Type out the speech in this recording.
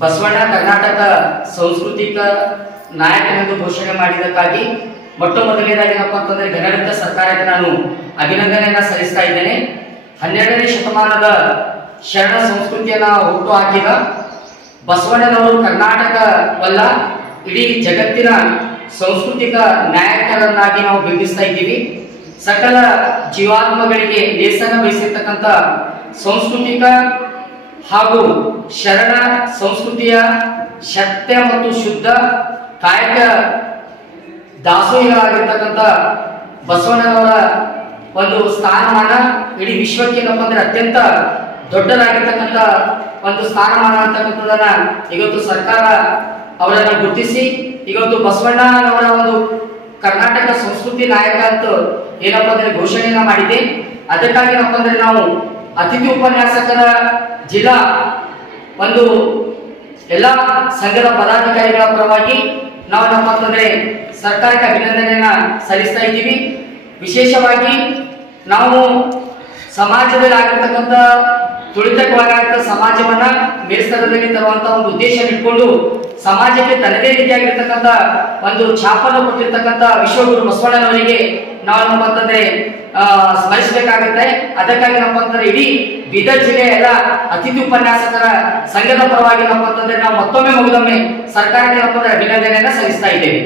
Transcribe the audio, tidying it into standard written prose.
ಬಸವಣ್ಣ ಕರ್ನಾಟಕ ಸಾಂಸ್ಕೃತಿಕ ನಾಯಕನೆಂದು ಘೋಷಣೆ ಮಾಡಿದ್ದಕ್ಕಾಗಿ ಮೊಟ್ಟ ಮೊದಲನೇದಾಗಿ ಏನಪ್ಪ ಅಂತಂದ್ರೆ ಘನವಿದ್ದ ಸರ್ಕಾರಕ್ಕೆ ನಾನು ಅಭಿನಂದನೆಯನ್ನ ಸಲ್ಲಿಸ್ತಾ ಇದ್ದೇನೆ. 12ನೇ ಶತಮಾನದ ಶರಣ ಸಂಸ್ಕೃತಿಯನ್ನ ಹುಟ್ಟು ಹಾಕಿದ ಬಸವಣ್ಣನವರು ಕರ್ನಾಟಕವಲ್ಲ ಇಡೀ ಜಗತ್ತಿನ ಸಾಂಸ್ಕೃತಿಕ ನಾಯಕರನ್ನಾಗಿ ನಾವು ಬಿಂಬಿಸ್ತಾ ಇದ್ದೀವಿ. ಸಕಲ ಜೀವಾತ್ಮಗಳಿಗೆ ಲೇಸನ ಬಯಸಿರ್ತಕ್ಕಂಥ ಸಾಂಸ್ಕೃತಿಕ ಹಾಗೂ ಶರಣ ಸಂಸ್ಕೃತಿಯ ಸತ್ಯ ಮತ್ತು ಶುದ್ಧ ಕಾಯಕ ದಾಸೋಹಿಗಳಾಗಿರ್ತಕ್ಕಂಥ ಬಸವಣ್ಣನವರ ಒಂದು ಸ್ಥಾನಮಾನ ಇಡೀ ವಿಶ್ವಕ್ಕೆ ಏನಪ್ಪ ಅಂದ್ರೆ ಅತ್ಯಂತ ದೊಡ್ಡದಾಗಿರ್ತಕ್ಕಂಥ ಒಂದು ಸ್ಥಾನಮಾನ ಅಂತಕ್ಕಂಥದನ್ನ ಇವತ್ತು ಸರ್ಕಾರ ಅವರನ್ನು ಗುರುತಿಸಿ ಇವತ್ತು ಬಸವಣ್ಣನವರ ಒಂದು ಕರ್ನಾಟಕ ಸಂಸ್ಕೃತಿ ನಾಯಕ ಅಂತ ಏನಪ್ಪ ಅಂದ್ರೆ ಘೋಷಣೆಯನ್ನ ಮಾಡಿದೆ. ಅದಕ್ಕಾಗಿ ಏನಪ್ಪ ಅಂದ್ರೆ ನಾವು ಅತಿಥಿ ಉಪನ್ಯಾಸಕರ ಜಿಲ್ಲಾ ಒಂದು ಎಲ್ಲ ಸಂಘದ ಪದಾಧಿಕಾರಿಗಳ ಪರವಾಗಿ ನಾವು ಏನಪ್ಪ ಅಂತಂದ್ರೆ ಸರ್ಕಾರಕ್ಕೆ ಅಭಿನಂದನೆಯನ್ನ ಸಲ್ಲಿಸ್ತಾ ಇದ್ದೀವಿ. ವಿಶೇಷವಾಗಿ ನಾವು ಸಮಾಜದಲ್ಲಿ ಆಗಿರ್ತಕ್ಕಂಥ ತುಳಿತಕ್ಕೊಳಗಾಗಿದ್ದ ಸಮಾಜವನ್ನ ಮೇಲ್ಸ್ತರದಲ್ಲಿ ತರುವಂತ ಒಂದು ಉದ್ದೇಶ ಇಟ್ಕೊಂಡು ಸಮಾಜಕ್ಕೆ ತನ್ನದೇ ರೀತಿಯಾಗಿರ್ತಕ್ಕಂಥ ಒಂದು ಛಾಪನ್ನು ಕೊಟ್ಟಿರ್ತಕ್ಕಂಥ ವಿಶ್ವಗುರು ಬಸವಣ್ಣನವರಿಗೆ ನಾವು ಏನಪ್ಪ ಅಂತಂದ್ರೆ ಸ್ಮರಿಸಬೇಕಾಗುತ್ತೆ. ಅದಕ್ಕಾಗಿ ಏನಪ್ಪ ಅಂತಂದ್ರೆ ಇಡೀ ಬೀದರ್ ಜಿಲ್ಲೆಯ ಎಲ್ಲ ಅತಿಥಿ ಉಪನ್ಯಾಸಕರ ಸಂಘದ ಪರವಾಗಿ ಏನಪ್ಪ ಅಂತಂದ್ರೆ ನಾವು ಮತ್ತೊಮ್ಮೆ ಮುಗಿದೊಮ್ಮೆ ಸರ್ಕಾರಕ್ಕೆ ಏನಪ್ಪ ಅಂದ್ರೆ ಅಭಿನಂದನೆಯನ್ನ ಸಲ್ಲಿಸ್ತಾ ಇದ್ದೇವೆ.